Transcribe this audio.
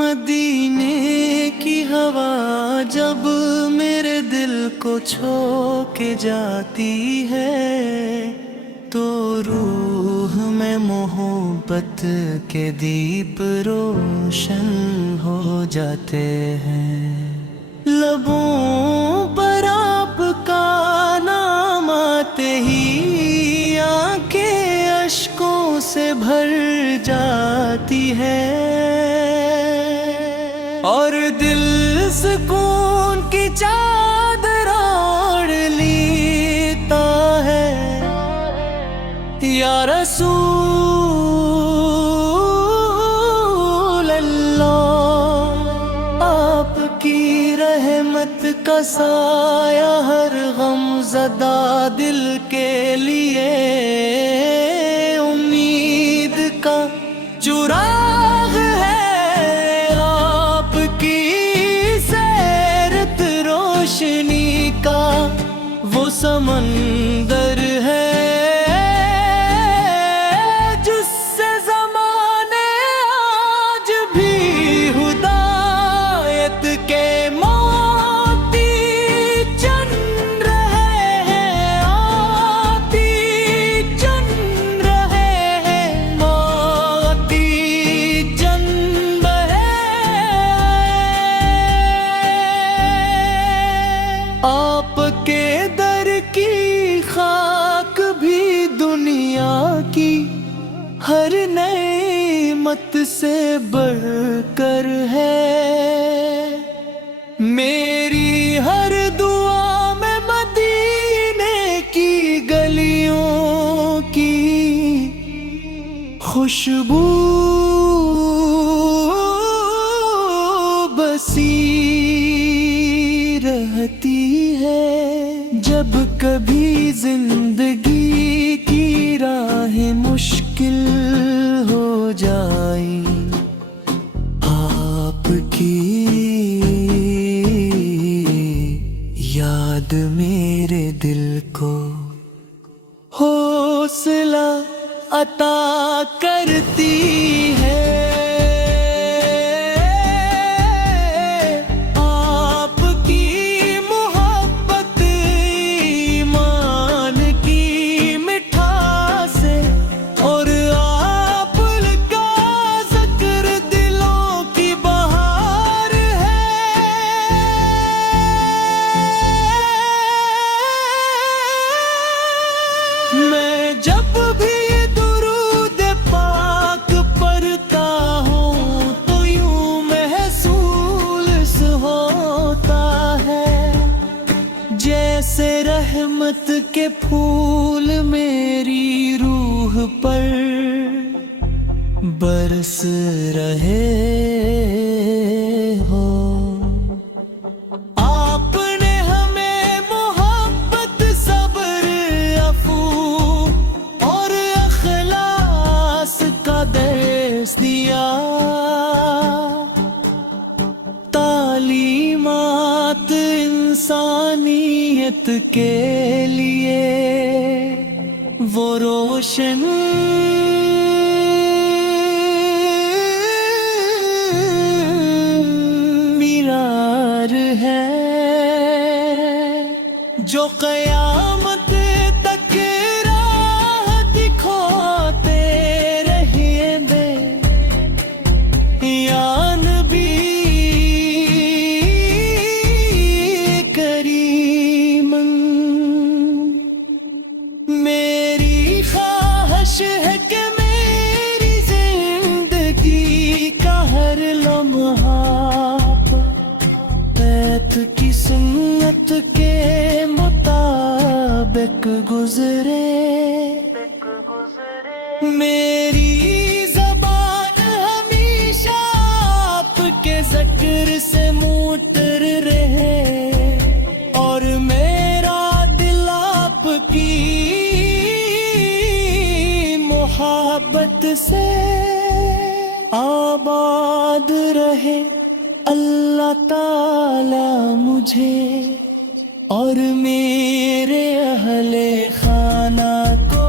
مدینے کی ہوا جب میرے دل کو چھو کے جاتی ہے تو روح میں محبت کے دیپ روشن ہو جاتے ہیں۔ لبوں پر آپ کا نام آتے ہی آنکھیں اشکوں سے بھر جاتی ہے اور دل سکون کی چادر اوڑھ لیتا ہے۔ یا رسول اللہ، آپ کی رحمت کا سایہ ہر غم زدہ دل کے لیے امید کا چراغ ہے۔ آپ کی سیرت روشنی کا وہ سمندر ہے جس سے زمانے آج بھی ہدایت کے موتی چن رہے ہیں، آتی چن رہے ہیں، موتی چن بہے۔ آپ کے در کی خاک بھی دنیا کی ہر نعمت سے بڑھ کر ہے۔ میری ہر دعا میں مدینے کی گلیوں کی خوشبو بسی رہتی ہے۔ جب کبھی زندگی کی راہیں مشکل ہو جائیں، آپ کی یاد میرے دل کو حوصلہ عطا کرتی ہے۔ آپ کی محبت ایمان کی مٹھاس ہے اور آپ کا ذکر دلوں کی بہار ہے۔ میں جب بھی درود پاک پڑھتا ہوں تو یوں محسوس ہوتا ہے جیسے رحمت کے پھول میری روح پر برس رہے ہو۔ آپ نے ہمیں محبت، صبر، عفو اور اخلاص کا درس دیا۔ تعلیمات انسانیت کے لیے وہ روشن مینار ہے جو قیامت تک راہ دکھاتے رہے بے یا نبی کریم۔ میری خواہش ہے کہ میری زندگی کا ہر لمحہ بیت کی سنت کے مطابق گزرے۔ میری زبان ہمیشہ آپ کے ذکر سے موٹر رہے اور میرا دل آپ کی محبت سے آباد رہے۔ اللہ تعالی مجھے اور میرے اہل خانہ کو